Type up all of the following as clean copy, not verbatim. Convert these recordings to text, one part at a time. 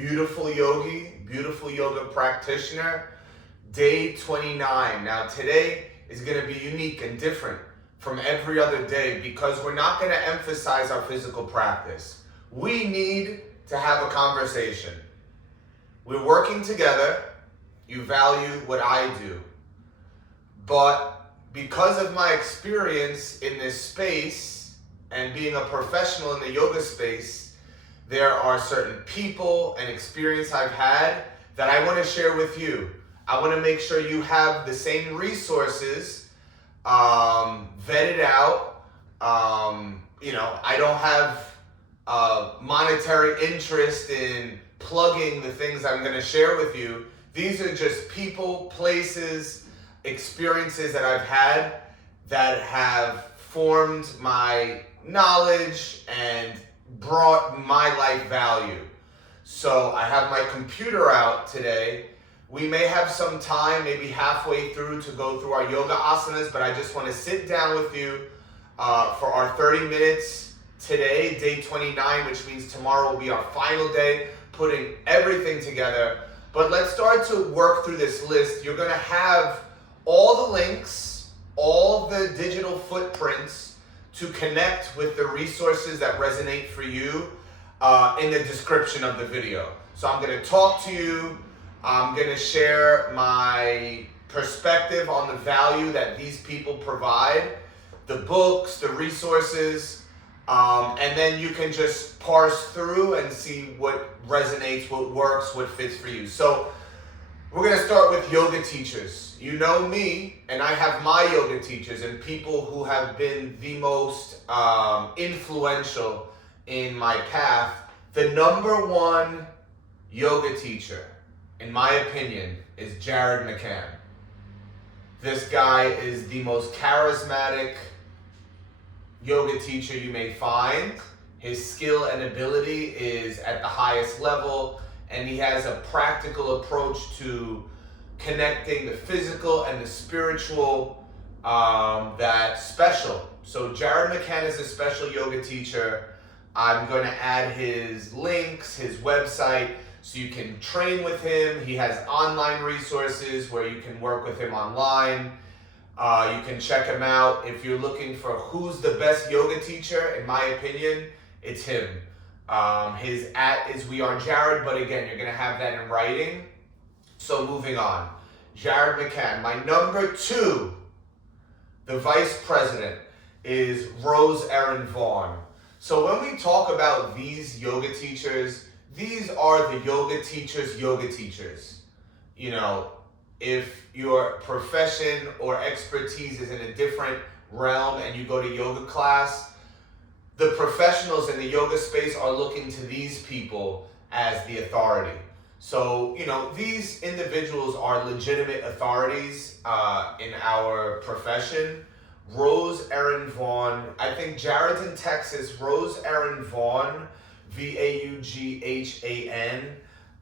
beautiful yogi, beautiful yoga practitioner. Day 29. Now today is going to be unique and different from every other day because we're not going to emphasize our physical practice. We need to have a conversation. We're working together. You value what I do. But because of my experience in this space and being a professional in the yoga space, there are certain people and experience I've had that I want to share with you. I want to make sure you have the same resources vetted out. I don't have monetary interest in plugging the things I'm going to share with you. These are just people, places, experiences that I've had that have formed my knowledge and brought my life value. So I have my computer out today. We may have some time, maybe halfway through, to go through our yoga asanas, but I just want to sit down with you for our 30 minutes today, day 29, which means tomorrow will be our final day, putting everything together. But let's start to work through this list. You're going to have all the links, all the digital footprints to connect with the resources that resonate for you in the description of the video. So I'm going to talk to you. I'm going to share my perspective on the value that these people provide, the books, the resources, and then you can just parse through and see what resonates, what works, what fits for you. So we're going to start with yoga teachers. You know me, and I have my yoga teachers and people who have been the most influential in my path. The number one yoga teacher, in my opinion, is JaredMcccann. This guy is the most charismatic yoga teacher you may find. His skill and ability is at the highest level, and he has a practical approach to connecting the physical and the spiritual that's special. So JaredMcccann is a special yoga teacher. I'm going to add his links, his website, so you can train with him. He has online resources where you can work with him online. You can check him out. If you're looking for who's the best yoga teacher, in my opinion, it's him. His @ is We Are Jared, but again, you're going to have that in writing. So moving on. JaredMcccann. My number 2, the vice president, is Erin Vaughan. So when we talk about these yoga teachers, these are the yoga teachers. You know, if your profession or expertise is in a different realm and you go to yoga class, the professionals in the yoga space are looking to these people as the authority. So, these individuals are legitimate authorities in our profession. Erin Vaughan, I think Jared's in Texas. Erin Vaughan, Vaughan.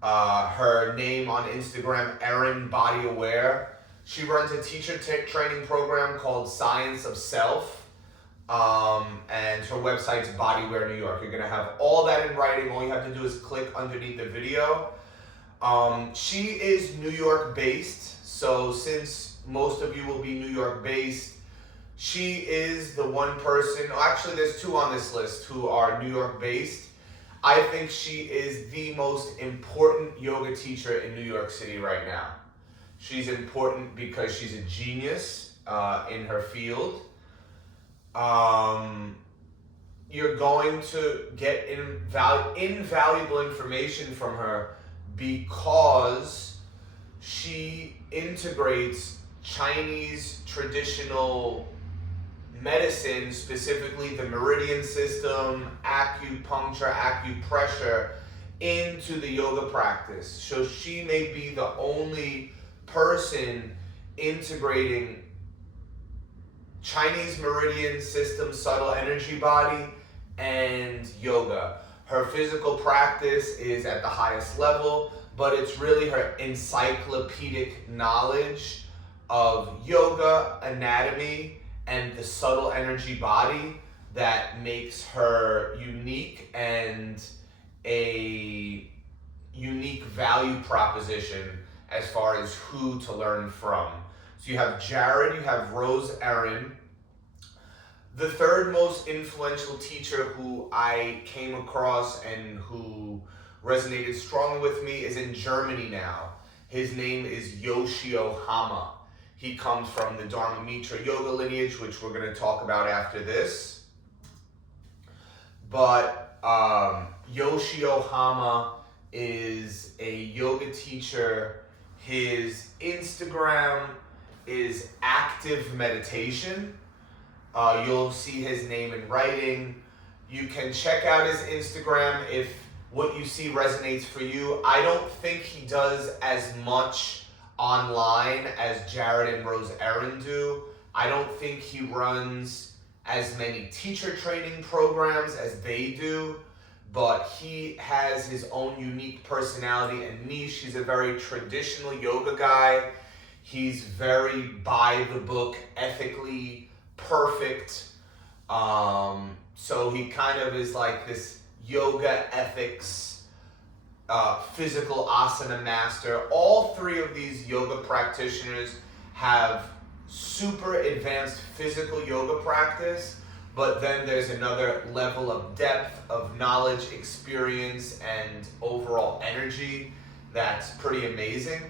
Her name on Instagram, Erin Body Aware. She runs a teacher training program called Science of Self. And her website's BodyAwareNewYork. You're going to have all that in writing. All you have to do is click underneath the video. She is New York based. So since most of you will be New York based, she is the one person, actually there's 2 on this list who are New York based. I think she is the most important yoga teacher in New York City right now. She's important because she's a genius in her field. You're going to get invaluable information from her because she integrates Chinese traditional medicine, specifically the meridian system, acupuncture, acupressure, into the yoga practice. So she may be the only person integrating Chinese meridian system, subtle energy body, and yoga. Her physical practice is at the highest level, but it's really her encyclopedic knowledge of yoga, anatomy, and the subtle energy body that makes her unique and a value proposition as far as who to learn from. So you have Jared, you have Rose, Erin. The third most influential teacher who I came across and who resonated strongly with me is in Germany now. His name is Yoshio Hama. He comes from the Dharma Mittra yoga lineage, which we're going to talk about after this. But Yoshio Hama is a yoga teacher. His Instagram is active meditation. You'll see his name in writing. You can check out his Instagram if what you see resonates for you. I don't think he does as much online as Jared and Rose Erin do. I don't think he runs as many teacher training programs as they do, but he has his own unique personality and niche. He's a very traditional yoga guy. He's very by the book, ethically perfect. So he kind of is like this yoga ethics, physical asana master. All three of these yoga practitioners have super advanced physical yoga practice, but then there's another level of depth of knowledge, experience, and overall energy that's pretty amazing.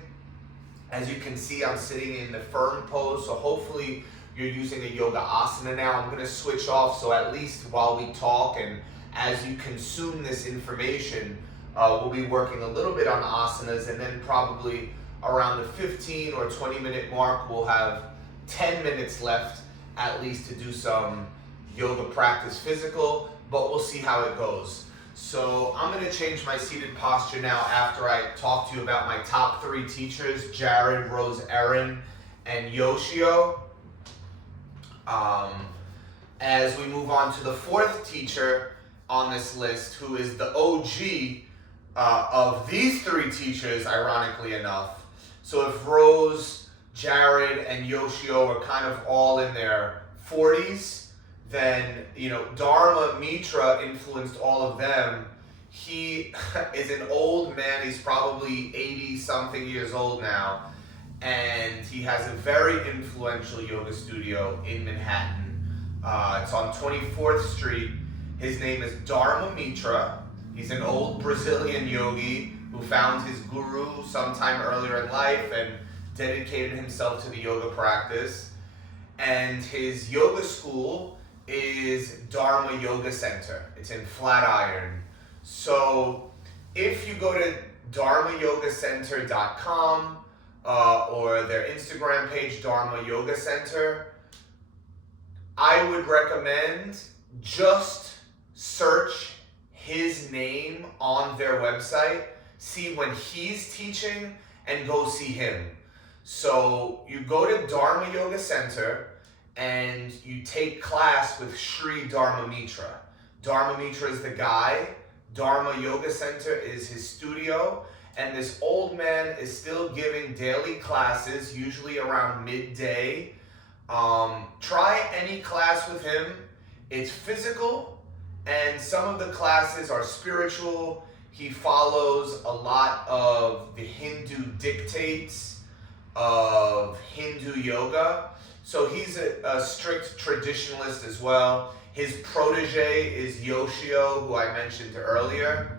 As you can see, I'm sitting in the firm pose, so hopefully you're using a yoga asana now. I'm going to switch off, so at least while we talk and as you consume this information, we'll be working a little bit on asanas, and then probably around the 15 or 20 minute mark, we'll have 10 minutes left at least to do some yoga practice physical, but we'll see how it goes. So I'm going to change my seated posture now after I talk to you about my top three teachers, Jared, Rose, Erin, and Yoshio. As we move on to the fourth teacher on this list, who is the OG of these three teachers, ironically enough. So if Rose, Jared, and Yoshio are kind of all in their 40s, then, you know, Dharma Mittra influenced all of them. He is an old man. He's probably 80-something years old now. And he has a very influential yoga studio in Manhattan. It's on 24th Street. His name is Dharma Mittra. He's an old Brazilian yogi who found his guru sometime earlier in life and dedicated himself to the yoga practice. And his yoga school is DharmaYogaCenter. It's in Flatiron. So if you go to DharmaYogaCenter.com or their Instagram page, DharmaYogaCenter, I would recommend just search his name on their website, see when he's teaching, and go see him. So you go to Dharma Yoga Center and you take class with Sri Dharma Mittra. Dharma Mittra is the guy. Dharma Yoga Center is his studio. And this old man is still giving daily classes, usually around midday. Try any class with him. It's physical, and some of the classes are spiritual. He follows a lot of the Hindu dictates of Hindu yoga. So he's a strict traditionalist as well. His protege is Yoshio, who I mentioned earlier.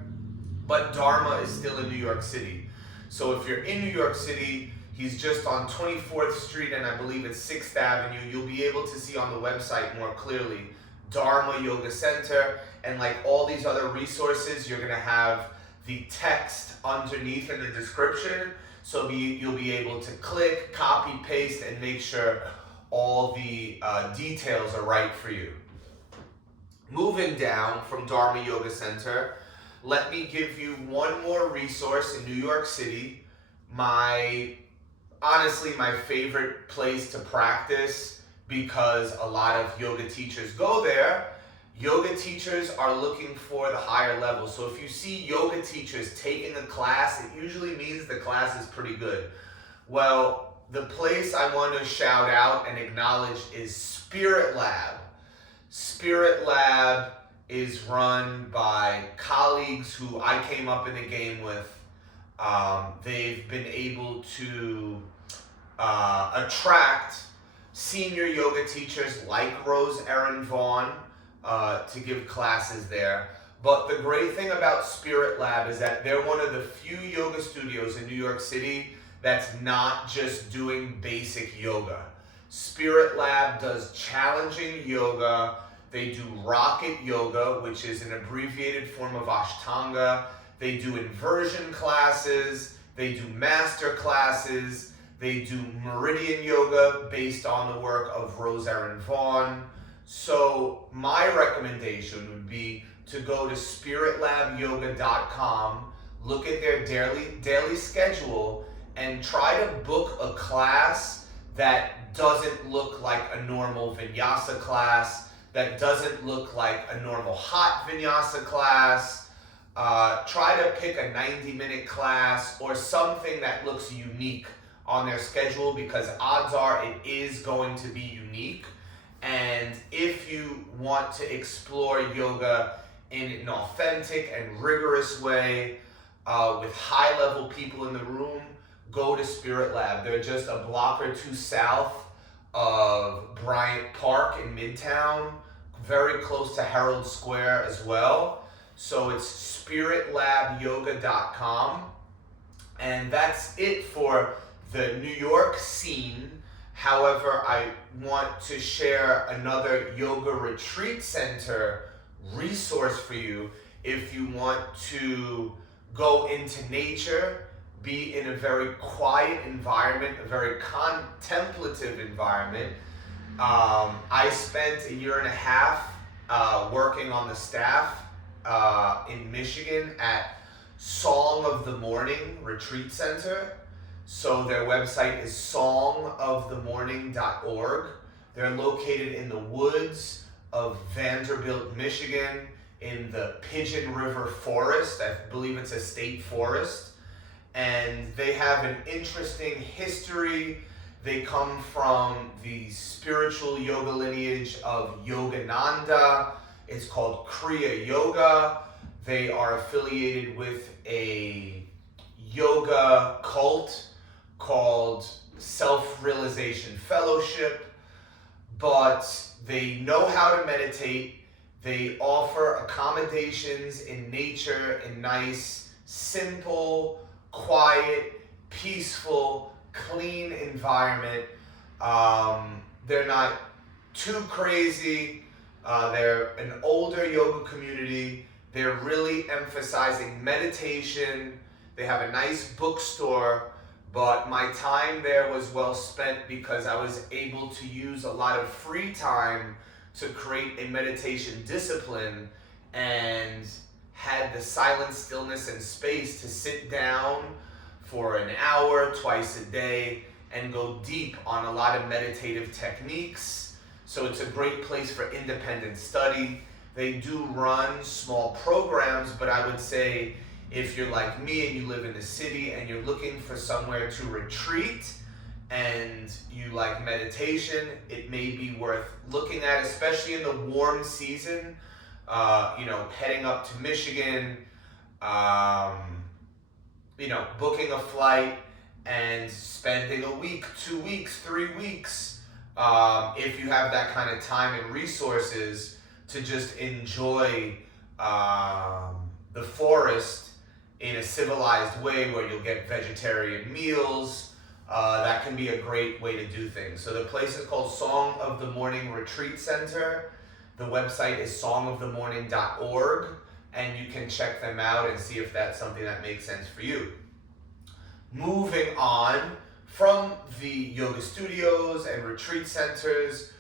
But Dharma is still in New York City. So if you're in New York City, he's just on 24th Street and I believe it's 6th Avenue. You'll be able to see on the website more clearly Dharma Yoga Center. And like all these other resources, you're going to have the text underneath in the description. So you'll be able to click, copy, paste, and make sure all the details are right for you. Moving down from Dharma Yoga Center, let me give you one more resource in New York City. Honestly, my favorite place to practice, because a lot of yoga teachers go there. Yoga teachers are looking for the higher level. So if you see yoga teachers taking a class, it usually means the class is pretty good. Well, the place I want to shout out and acknowledge is SpiritLab. SpiritLab is run by colleagues who I came up in the game with. They've been able to attract senior yoga teachers like Rose, Erin, Vaughan to give classes there. But the great thing about Spirit Lab is that they're one of the few yoga studios in New York City that's not just doing basic yoga. Spirit Lab does challenging yoga. They do rocket yoga, which is an abbreviated form of Ashtanga. They do inversion classes. They do master classes. They do meridian yoga based on the work of Rose, Erin, Vaughan. So my recommendation would be to go to SpiritLabYoga.com, look at their daily schedule, and try to book a class that doesn't look like a normal vinyasa class, that doesn't look like a normal hot vinyasa class. Try to pick a 90-minute class or something that looks unique on their schedule, because odds are it is going to be unique. And if you want to explore yoga in an authentic and rigorous way with high-level people in the room, go to Spirit Lab. They're just a block or two south of Bryant Park in Midtown, very close to Herald Square as well. So it's SpiritLabYoga.com. And that's it for the New York scene. However, I want to share another yoga retreat center resource for you if you want to go into nature, be in a very quiet environment, a very contemplative environment. I spent a year and a half working on the staff in Michigan at SongoftheMorning Retreat Center. So their website is SongoftheMorning.org. They're located in the woods of Vanderbilt, Michigan, in the Pigeon River Forest. I believe it's a state forest. And they have an interesting history. They come from the spiritual yoga lineage of Yogananda. It's called Kriya Yoga. They are affiliated with a yoga cult called Self-Realization Fellowship, but they know how to meditate. They offer accommodations in nature, in nice, simple, quiet, peaceful, clean environment. They're not too crazy. They're an older yoga community. They're really emphasizing meditation. They have a nice bookstore, but my time there was well spent because I was able to use a lot of free time to create a meditation discipline and had the silence, stillness, and space to sit down for an hour twice a day and go deep on a lot of meditative techniques. So it's a great place for independent study. They do run small programs, but I would say if you're like me and you live in the city and you're looking for somewhere to retreat and you like meditation, it may be worth looking at, especially in the warm season. Heading up to Michigan, booking a flight and spending a week, 2 weeks, 3 weeks, if you have that kind of time and resources to just enjoy the forest in a civilized way where you'll get vegetarian meals. That can be a great way to do things. So the place is called Song of the Morning Retreat Center. The website is songofthemorning.org, and you can check them out and see if that's something that makes sense for you. Moving on from the yoga studios and retreat centers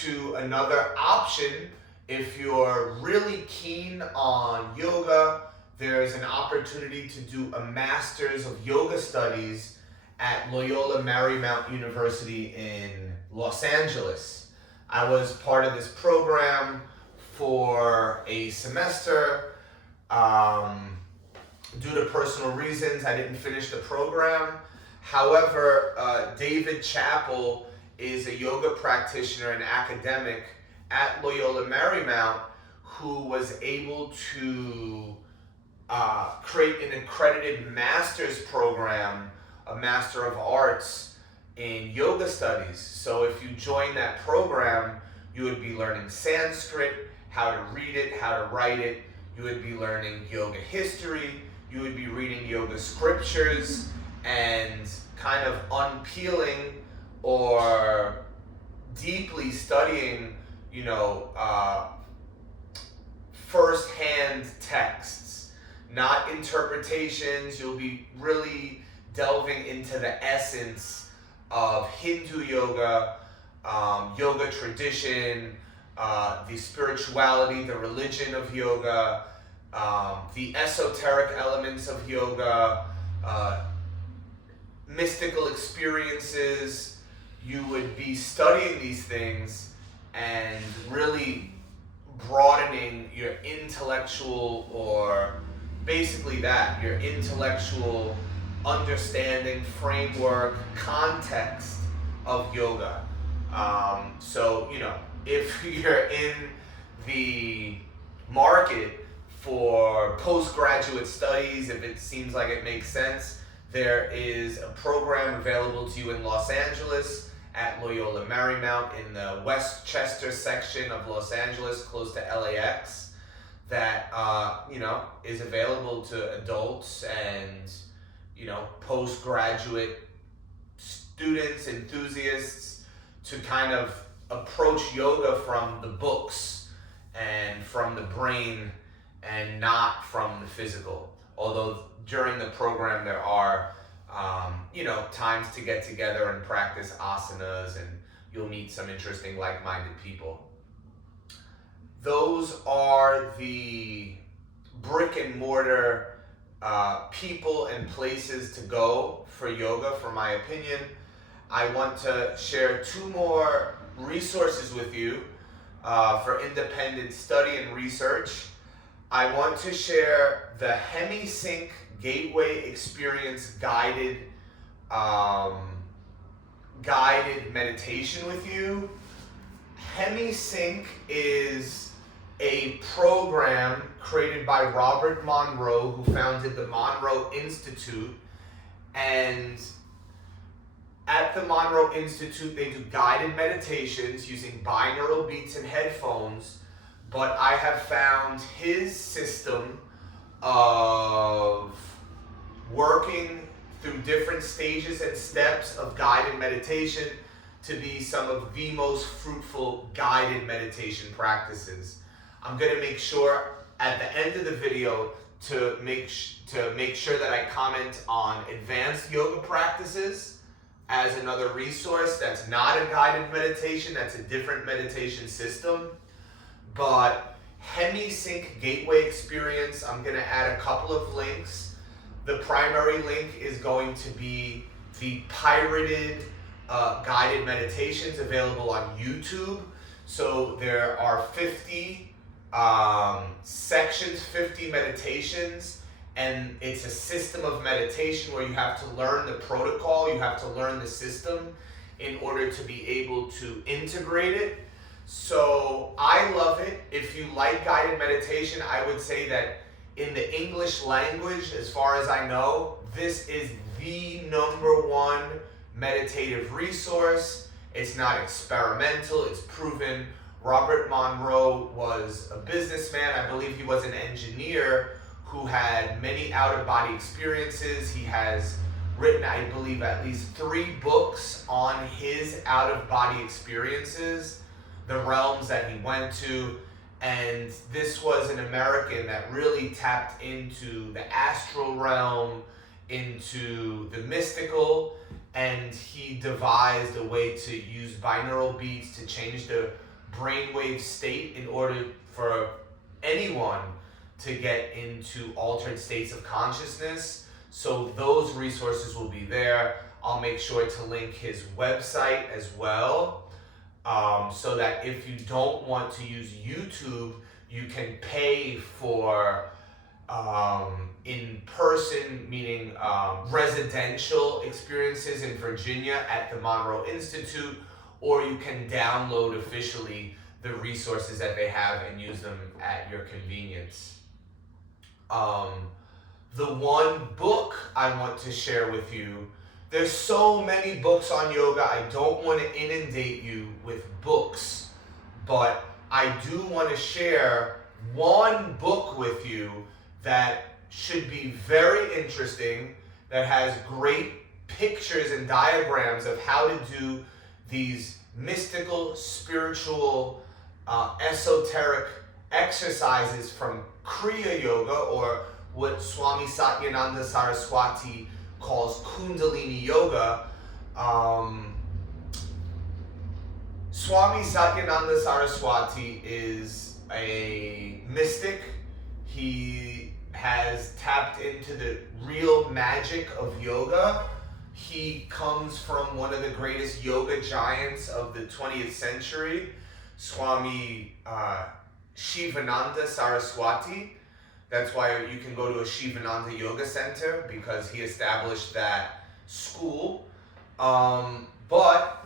to another option. If you're really keen on yoga, there's an opportunity to do a Master's of Yoga Studies at Loyola Marymount University in Los Angeles. I was part of this program for a semester. Due to personal reasons, I didn't finish the program. However, David Chappell is a yoga practitioner and academic at Loyola Marymount who was able to create an accredited master's program, a Master of Arts in Yoga Studies. So if you join that program, you would be learning Sanskrit, how to read it, how to write it. You would be learning yoga history. You would be reading yoga scriptures and kind of unpeeling or deeply studying, first-hand texts, not interpretations. You'll be really delving into the essence of Hindu yoga, yoga tradition, the spirituality, the religion of yoga, the esoteric elements of yoga, mystical experiences. You would be studying these things and really broadening your intellectual, or basically that, your intellectual understanding, framework, context of yoga. So, if you're in the market for postgraduate studies, if it seems like it makes sense, there is a program available to you in Los Angeles at Loyola Marymount in the Westchester section of Los Angeles, close to LAX, that is available to adults and postgraduate students, enthusiasts, to kind of approach yoga from the books and from the brain and not from the physical. Although during the program there are times to get together and practice asanas, and you'll meet some interesting like-minded people. Those are the brick and mortar people and places to go for yoga, for my opinion. I want to share 2 more resources with you for independent study and research. I want to share the HemiSync Gateway Experience guided meditation with you. HemiSync is a program created by Robert Monroe, who founded the Monroe Institute. And at the Monroe Institute, they do guided meditations using binaural beats and headphones. But I have found his system of working through different stages and steps of guided meditation to be some of the most fruitful guided meditation practices. I'm going to make sure at the end of the video to make sure that I comment on advanced yoga practices as another resource. That's not a guided meditation, that's a different meditation system. But HemiSync Gateway Experience, I'm going to add a couple of links. The primary link is going to be the pirated guided meditations available on YouTube. So there are 50 sections, 50 meditations, and it's a system of meditation where you have to learn the protocol, you have to learn the system in order to be able to integrate it. So I love it. If you like guided meditation, I would say that in the English language, as far as I know, this is the #1 meditative resource. It's not experimental, it's proven. Robert Monroe was a businessman. I believe he was an engineer who had many out-of-body experiences. He has written, I believe, at least 3 books on his out-of-body experiences, the realms that he went to. And this was an American that really tapped into the astral realm, into the mystical, and he devised a way to use binaural beats to change the brainwave state in order for anyone to get into altered states of consciousness. So those resources will be there. I'll make sure to link his website as well, so that if you don't want to use YouTube, you can pay for in-person, meaning residential experiences in Virginia at the Monroe Institute, or you can download officially the resources that they have and use them at your convenience. The one book I want to share with you, there's so many books on yoga, I don't want to inundate you with books, but I do want to share one book with you that should be very interesting, that has great pictures and diagrams of how to do these mystical, spiritual, esoteric exercises from Kriya Yoga, or what Swami Satyananda Saraswati calls Kundalini Yoga. Swami Satyananda Saraswati is a mystic. He has tapped into the real magic of yoga. He comes from one of the greatest yoga giants of the 20th century, Swami Shivananda Saraswati. That's why you can go to a SpiritLabYoga, because he established that school. But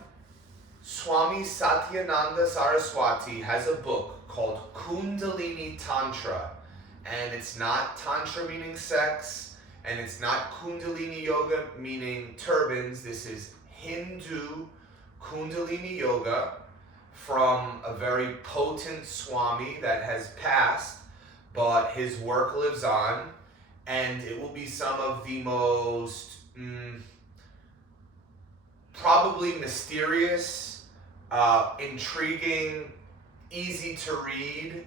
Swami Satyananda Saraswati has a book called Kundalini Tantra. And it's not Tantra meaning sex, and it's not Kundalini Yoga meaning turbans. This is Hindu Kundalini Yoga from a very potent Swami that has passed, but his work lives on, and it will be some of the most probably mysterious, intriguing, easy to read,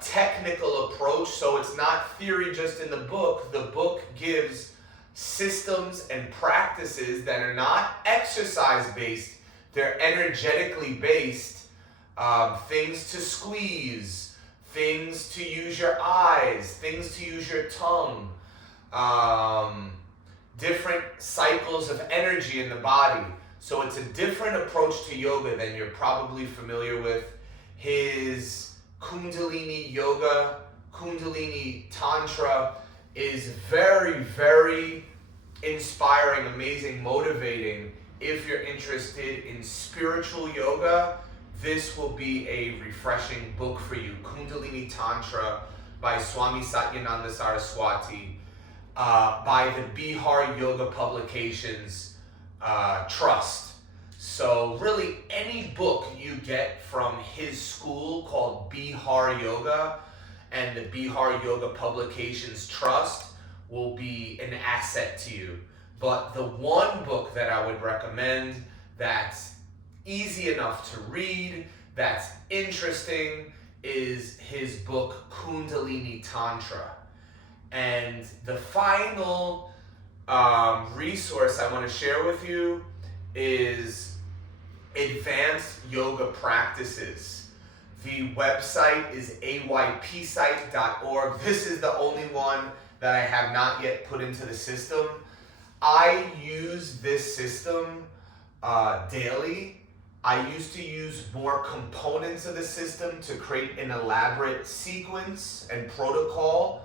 technical approach. So it's not theory just in the book. The book gives systems and practices that are not exercise based, they're energetically based. Things to squeeze, things to use your eyes, things to use your tongue, different cycles of energy in the body. So it's a different approach to yoga than you're probably familiar with. His Kundalini Yoga, Kundalini Tantra is very, very inspiring, amazing, motivating. If you're interested in spiritual yoga, this will be a refreshing book for you. Kundalini Tantra by Swami Satyananda Saraswati, by the Bihar Yoga Publications Trust. So really any book you get from his school called Bihar Yoga and the Bihar Yoga Publications Trust will be an asset to you. But the one book that I would recommend that's easy enough to read, that's interesting, is his book Kundalini Tantra. And the final resource I want to share with you is Advanced Yoga Practices. The website is aypsite.org. This is the only one that I have not yet put into the system. I use this system daily. I used to use more components of the system to create an elaborate sequence and protocol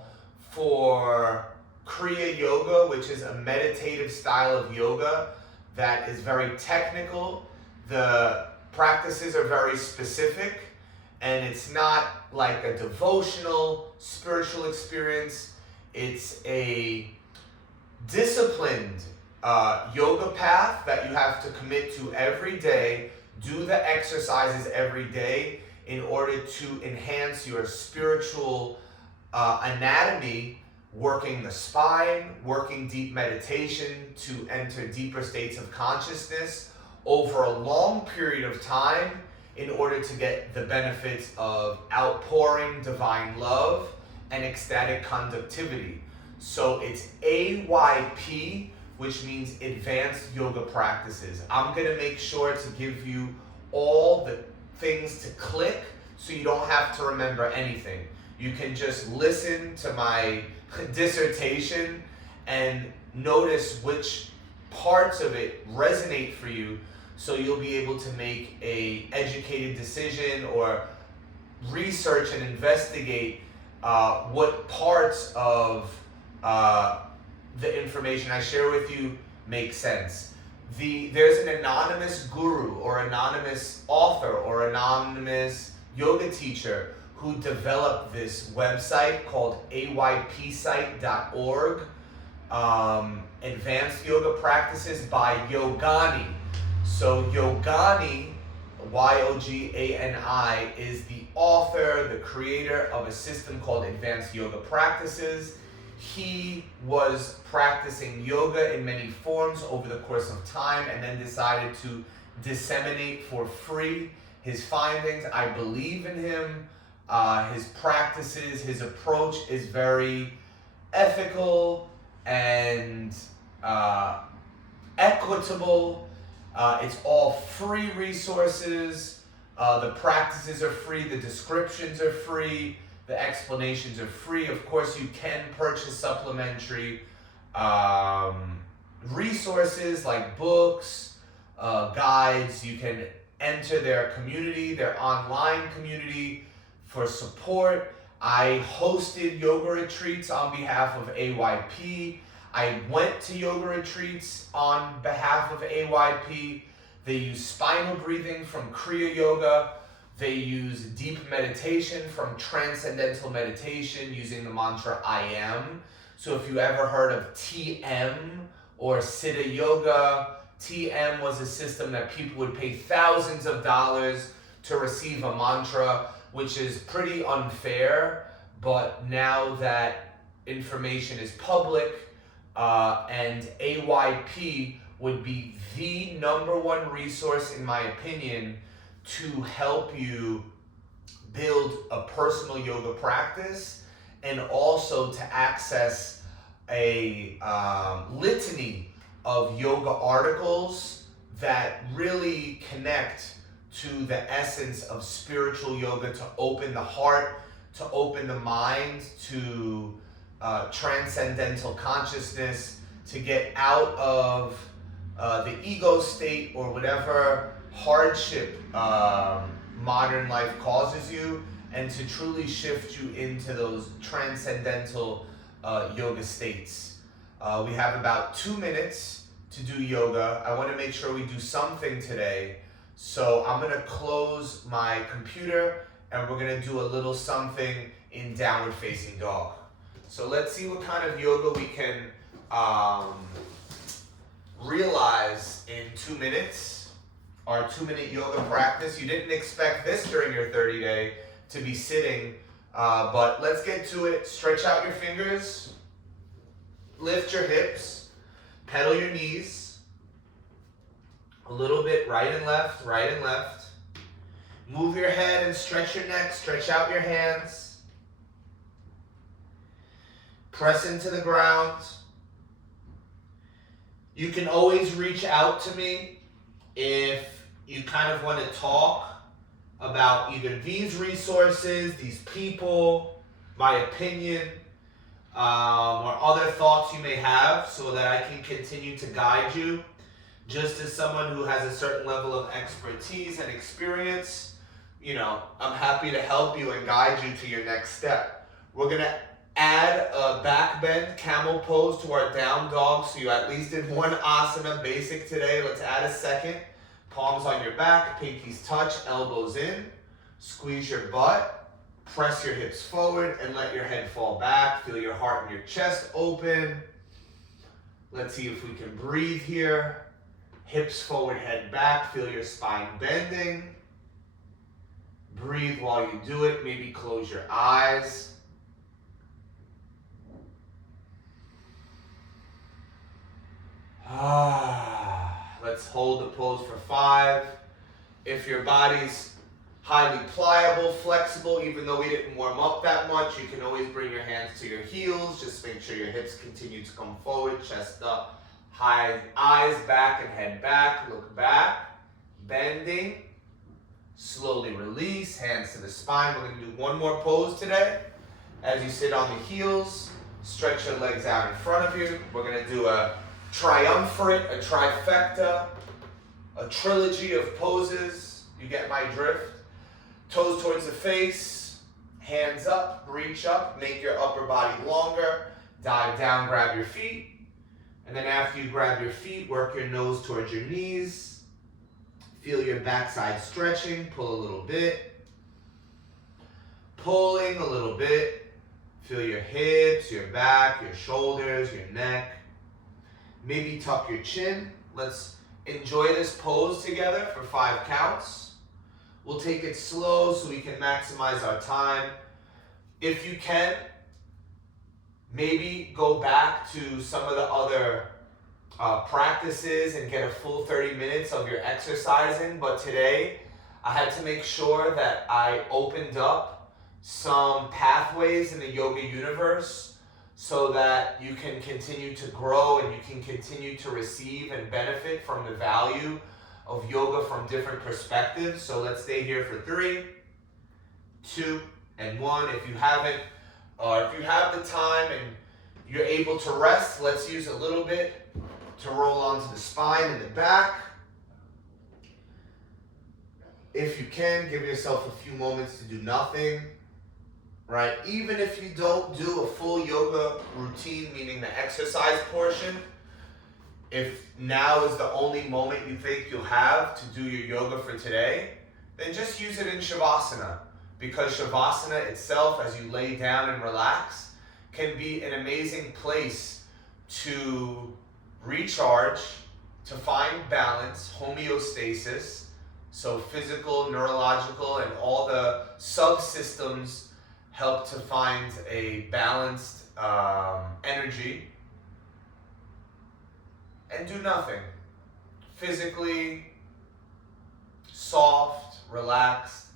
for Kriya Yoga, which is a meditative style of yoga that is very technical. The practices are very specific, and it's not like a devotional, spiritual experience. It's a disciplined yoga path that you have to commit to every day. Do the exercises every day in order to enhance your spiritual anatomy, working the spine, working deep meditation to enter deeper states of consciousness over a long period of time in order to get the benefits of outpouring divine love and ecstatic conductivity. So it's AYP, which means Advanced Yoga Practices. I'm going to make sure to give you all the things to click so you don't have to remember anything. You can just listen to my dissertation and notice which parts of it resonate for you, so you'll be able to make a educated decision or research and investigate what parts of the information I share with you make sense. There's an anonymous guru or anonymous author or anonymous yoga teacher who developed this website called aypsite.org, Advanced Yoga Practices by Yogani. So Yogani, Yogani, is the author, the creator of a system called Advanced Yoga Practices. He was practicing yoga in many forms over the course of time and then decided to disseminate for free his findings. I believe in him. His practices, his approach is very ethical and equitable. It's all free resources. The practices are free. The descriptions are free. The explanations are free. Of course, you can purchase supplementary resources like books, guides. You can enter their community, their online community for support. I hosted yoga retreats on behalf of AYP. I went to yoga retreats on behalf of AYP. They use spinal breathing from Kriya Yoga. They use deep meditation from Transcendental Meditation using the mantra I am. So if you ever heard of TM or Siddha Yoga, TM was a system that people would pay thousands of dollars to receive a mantra, which is pretty unfair. But now that information is public, and AYP would be the #1 resource, in my opinion, to help you build a personal yoga practice and also to access a litany of yoga articles that really connect to the essence of spiritual yoga, to open the heart, to open the mind, to transcendental consciousness, to get out of the ego state or whatever hardship modern life causes you, and to truly shift you into those transcendental yoga states. We have about 2 minutes to do yoga. I want to make sure we do something today. So I'm going to close my computer and we're going to do a little something in downward facing dog. So let's see what kind of yoga we can realize in 2 minutes. Our 2-minute yoga practice. You didn't expect this during your 30-day to be sitting, but let's get to it. Stretch out your fingers, lift your hips, pedal your knees, a little bit right and left, right and left. Move your head and stretch your neck, stretch out your hands. Press into the ground. You can always reach out to me if you kind of want to talk about either these resources, these people, my opinion, or other thoughts you may have, so that I can continue to guide you. Just as someone who has a certain level of expertise and experience, I'm happy to help you and guide you to your next step. We're going to add a back bend camel pose to our down dog, so you at least did one asana basic today. Let's add a second. Palms on your back, pinkies touch, elbows in. Squeeze your butt, press your hips forward, and let your head fall back. Feel your heart and your chest open. Let's see if we can breathe here. Hips forward, head back. Feel your spine bending. Breathe while you do it. Maybe close your eyes. Let's hold the pose for 5. If your body's highly pliable, flexible, even though we didn't warm up that much, you can always bring your hands to your heels. Just make sure your hips continue to come forward, chest up, high, eyes back and head back. Look back, bending. Slowly release, hands to the spine. We're going to do one more pose today. As you sit on the heels, stretch your legs out in front of you. We're going to do a triumvirate, a trifecta, a trilogy of poses. You get my drift. Toes towards the face, hands up, reach up, make your upper body longer. Dive down, grab your feet. And then after you grab your feet, work your nose towards your knees. Feel your backside stretching, pull a little bit. pulling a little bit. Feel your hips, your back, your shoulders, your neck. Maybe tuck your chin. Let's enjoy this pose together for 5 counts. We'll take it slow so we can maximize our time. If you can, maybe go back to some of the other practices and get a full 30 minutes of your exercising. But today, I had to make sure that I opened up some pathways in the yoga universe so that you can continue to grow and you can continue to receive and benefit from the value of yoga from different perspectives. So let's stay here for 3, 2, and 1. If you haven't, or if you have the time and you're able to rest, let's use a little bit to roll onto the spine and the back. If you can, give yourself a few moments to do nothing, right? Even if you don't do a full yoga routine, meaning the exercise portion, if now is the only moment you think you'll have to do your yoga for today, then just use it in Shavasana. Because Shavasana itself, as you lay down and relax, can be an amazing place to recharge, to find balance, homeostasis, so physical, neurological, and all the subsystems help to find a balanced energy. And do nothing. Physically soft, relaxed,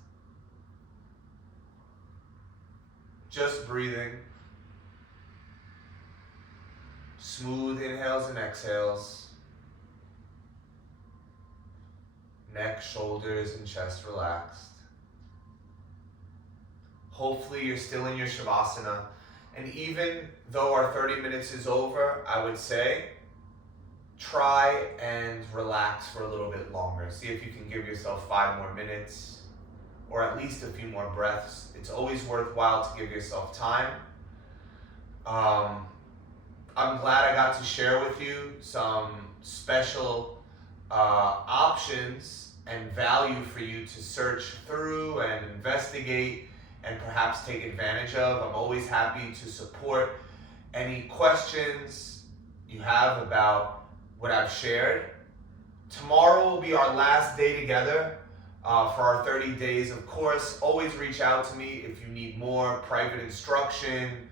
just breathing. Smooth inhales and exhales. Neck, shoulders, and chest relaxed. Hopefully you're still in your Shavasana. And even though our 30 minutes is over, I would say, try and relax for a little bit longer. See if you can give yourself 5 more minutes or at least a few more breaths. It's always worthwhile to give yourself time. I'm glad I got to share with you some special options and value for you to search through and investigate and perhaps take advantage of. I'm always happy to support any questions you have about what I've shared. Tomorrow will be our last day together for our 30 days. Of course, always reach out to me if you need more private instruction,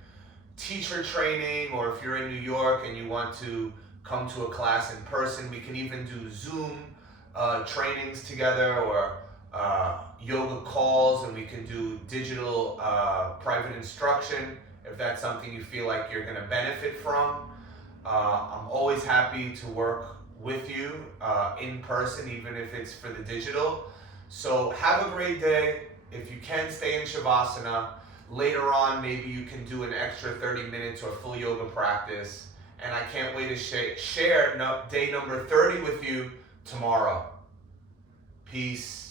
teacher training, or if you're in New York and you want to come to a class in person. We can even do Zoom trainings together or yoga calls, and we can do digital private instruction if that's something you feel like you're going to benefit from. I'm always happy to work with you in person, even if it's for the digital. So have a great day. If you can, stay in Shavasana. Later on, maybe you can do an extra 30 minutes or full yoga practice. And I can't wait to share day number 30 with you tomorrow. Peace.